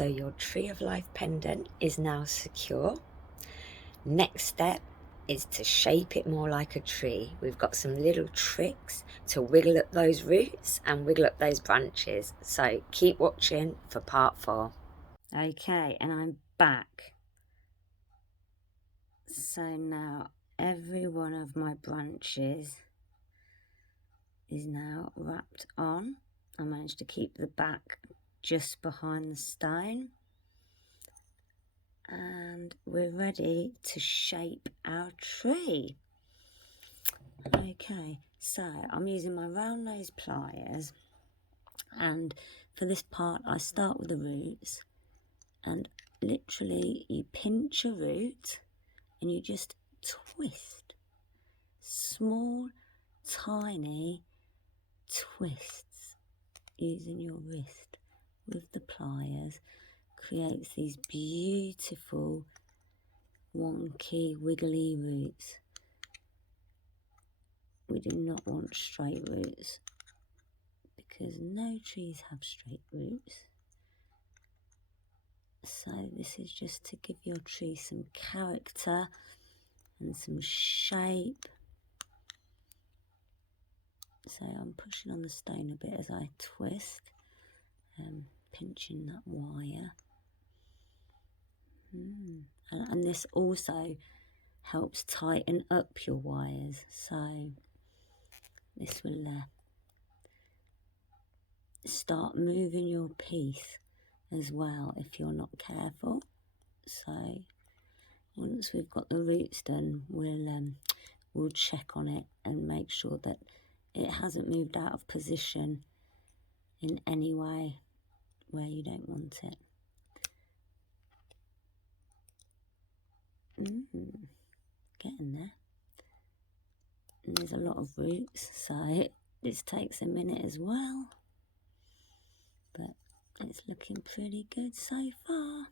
So your Tree of Life pendant is now secure. Next step is to shape it more like a tree. We've got some little tricks to wiggle up those roots and wiggle up those branches. So keep watching for part 4. Okay, and I'm back. So now every one of my branches is now wrapped on. I managed to keep the back just behind the stone. And we're ready to shape our tree. Okay, so I'm using my round nose pliers, and for this part I start with the roots, and literally you pinch a root and you just twist, small tiny twists using your wrist with the pliers. Creates these beautiful wonky wiggly roots. We do not want straight roots because no trees have straight roots. So this is just to give your tree some character and some shape. So I'm pushing on the stone a bit as I twist, pinching that wire. And this also helps tighten up your wires, so this will start moving your piece as well if you're not careful. So once we've got the roots done, we'll check on it and make sure that it hasn't moved out of position in any way where you don't want it. Getting there. And there's a lot of roots, so this takes a minute as well, but it's looking pretty good so far.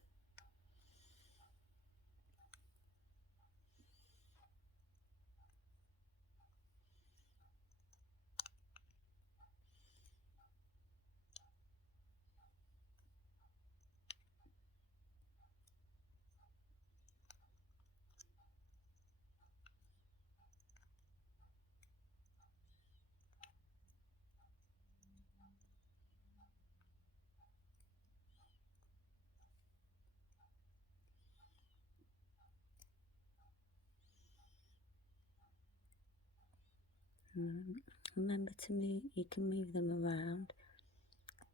Remember to move, you can move them around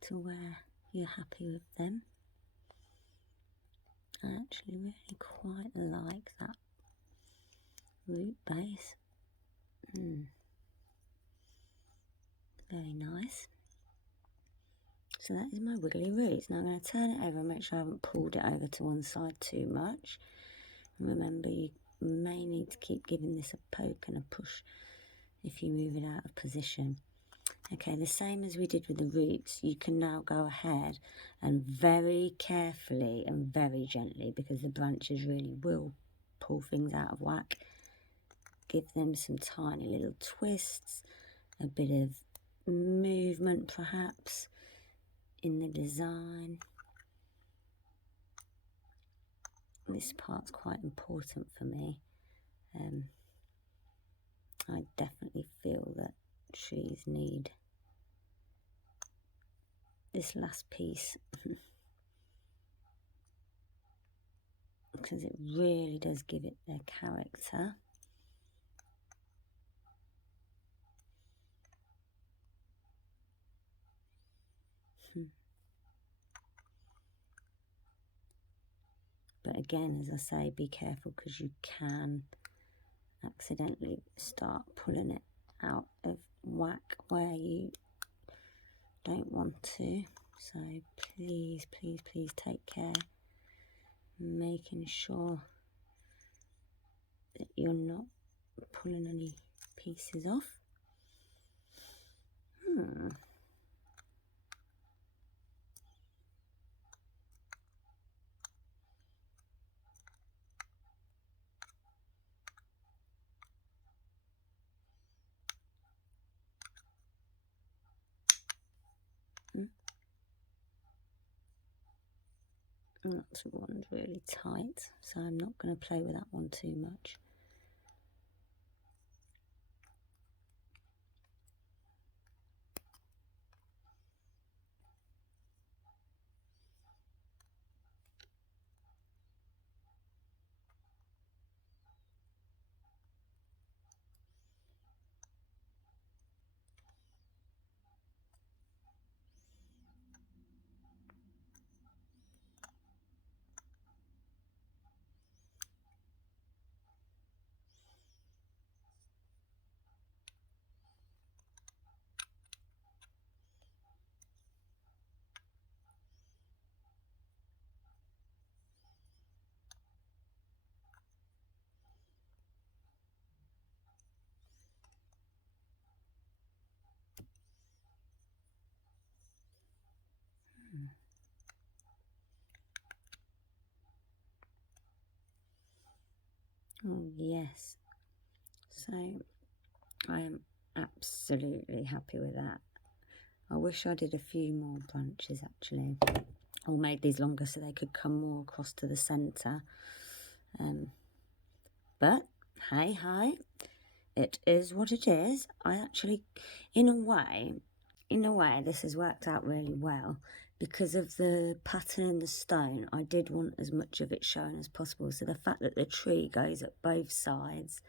to where you're happy with them. I actually really quite like that root base. Very nice. So that is my wiggly roots. Now I'm going to turn it over and make sure I haven't pulled it over to one side too much. And remember, you may need to keep giving this a poke and a push if you move it out of position. Okay, the same as we did with the roots, you can now go ahead and very carefully and very gently, because the branches really will pull things out of whack, give them some tiny little twists, a bit of movement perhaps in the design. This part's quite important for me. I definitely feel that trees need this last piece because it really does give it their character. But again, as I say, be careful because you can accidentally start pulling it out of whack where you don't want to. So please, please, please take care, making sure that you're not pulling any pieces off. That one's really tight, so I'm not going to play with that one too much. Oh yes, so I am absolutely happy with that. I wish I did a few more branches actually, or made these longer so they could come more across to the centre. But hey, hi, it is what it is. I actually, in a way, this has worked out really well because of the pattern in the stone. I did want as much of it shown as possible. So the fact that the tree goes up both sides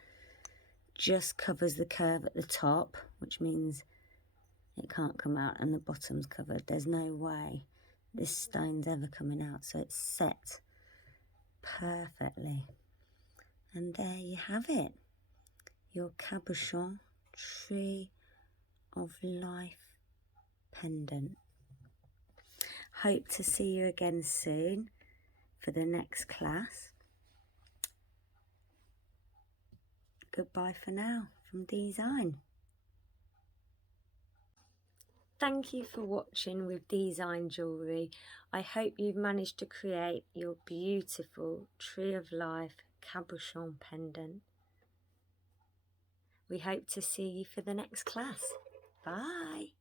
just covers the curve at the top, which means it can't come out, and the bottom's covered. There's no way this stone's ever coming out, so it's set perfectly. And there you have it, your Cabochon Tree of Life pendant. Hope to see you again soon for the next class. Goodbye for now from Dee-zyn. Thank you for watching with Dee-zyn Jewellery. I hope you've managed to create your beautiful Tree of Life Cabochon pendant. We hope to see you for the next class. Bye.